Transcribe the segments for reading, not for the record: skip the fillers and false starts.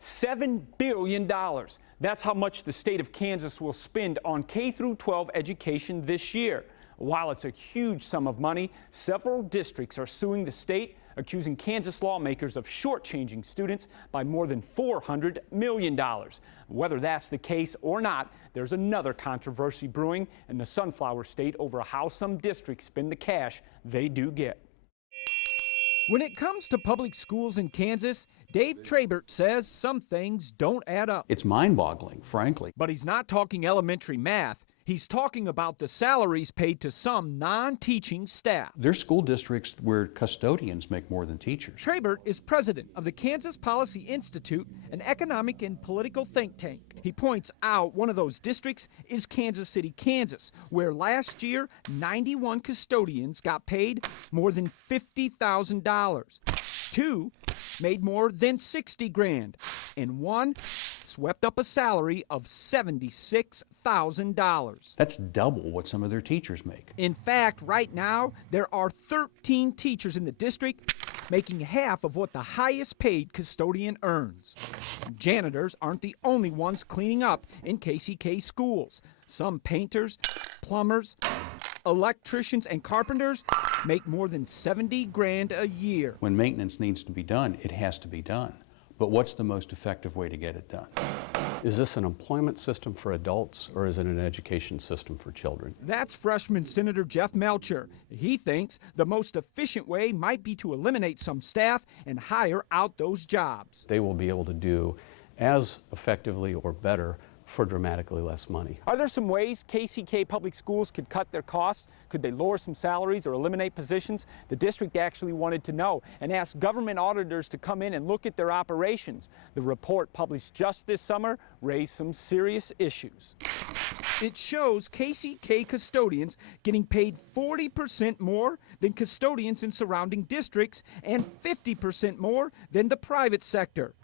$7 billion. That's how much the state of Kansas will spend on K-12 education this year. While it's a huge sum of money, several districts are suing the state, accusing Kansas lawmakers of shortchanging students by more than $400 million. Whether that's the case or not, there's another controversy brewing in the Sunflower State over how some districts spend the cash they do get. When it comes to public schools in Kansas, Dave Trabert says some things don't add up. It's mind-boggling, frankly. But he's not talking elementary math. He's talking about the salaries paid to some non-teaching staff. There's school districts where custodians make more than teachers. Trabert is president of the Kansas Policy Institute, an economic and political think tank. He points out one of those districts is Kansas City, Kansas, where last year 91 custodians got paid more than $50,000. 2 made more than $60,000, and 1 swept up a salary of $76,000. That's double what some of their teachers make. In fact, right now, there are 13 teachers in the district making half of what the highest paid custodian earns. Janitors aren't the only ones cleaning up in KCK schools. Some painters, plumbers, electricians, and carpenters make more than $70,000 a year. When maintenance needs to be done, it has to be done. But what's the most effective way to get it done? Is this an employment system for adults, or is it an education system for children? That's freshman Senator Jeff Melcher. He thinks the most efficient way might be to eliminate some staff and hire out those jobs. They will be able to do as effectively or better for dramatically less money. Are there some ways KCK public schools could cut their costs? Could they lower some salaries or eliminate positions? The district actually wanted to know and asked government auditors to come in and look at their operations. The report published just this summer raised some serious issues. It shows KCK custodians getting paid 40% more than custodians in surrounding districts and 50% more than the private sector.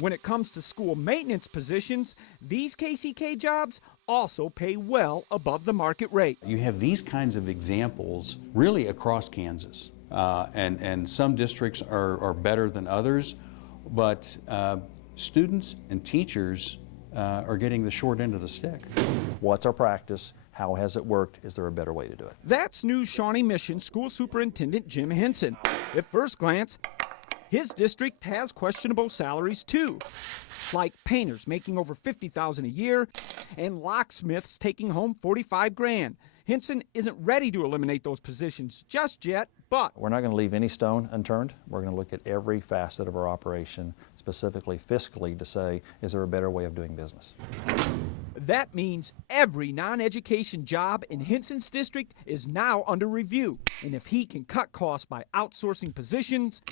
When it comes to school maintenance positions, these KCK jobs also pay well above the market rate. You have these kinds of examples really across Kansas, and some districts are better than others, but students and teachers are getting the short end of the stick. What's our practice? How has it worked? Is there a better way to do it? That's New Shawnee Mission School Superintendent Jim Henson. At first glance, his district has questionable salaries too, like painters making over $50,000 a year and locksmiths taking home $45,000. Henson isn't ready to eliminate those positions just yet, but we're not going to leave any stone unturned. We're going to look at every facet of our operation, specifically fiscally, to say, is there a better way of doing business? That means every non-education job in Henson's district is now under review. And if he can cut costs by outsourcing positions,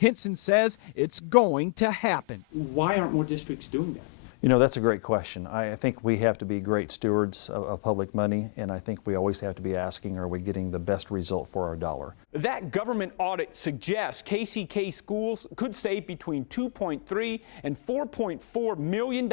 Henson says it's going to happen. Why aren't more districts doing that? You know, that's a great question. I think we have to be great stewards of public money, and I think we always have to be asking, are we getting the best result for our dollar? That government audit suggests KCK schools could save between $2.3 and $4.4 million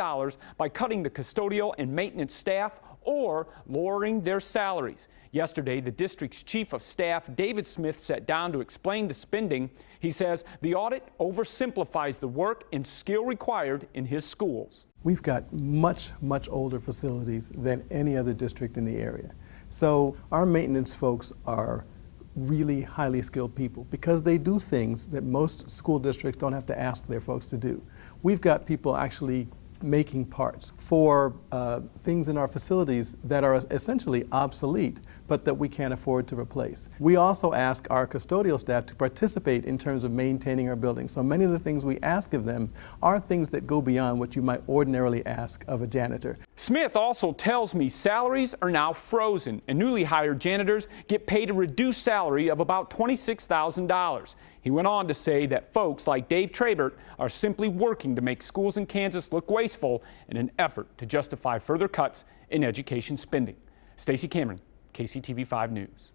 by cutting the custodial and maintenance staff or lowering their salaries. Yesterday, the district's chief of staff, David Smith, sat down to explain the spending. He says the audit oversimplifies the work and skill required in his schools. We've got much older facilities than any other district in the area. So our maintenance folks are really highly skilled people because they do things that most school districts don't have to ask their folks to do. We've got people actually making parts for things in our facilities that are essentially obsolete, but that we can't afford to replace. We also ask our custodial staff to participate in terms of maintaining our buildings. So many of the things we ask of them are things that go beyond what you might ordinarily ask of a janitor. Smith also tells me salaries are now frozen, and newly hired janitors get paid a reduced salary of about $26,000. He went on to say that folks like Dave Trabert are simply working to make schools in Kansas look wasteful in an effort to justify further cuts in education spending. Stacey Cameron, KCTV 5 News.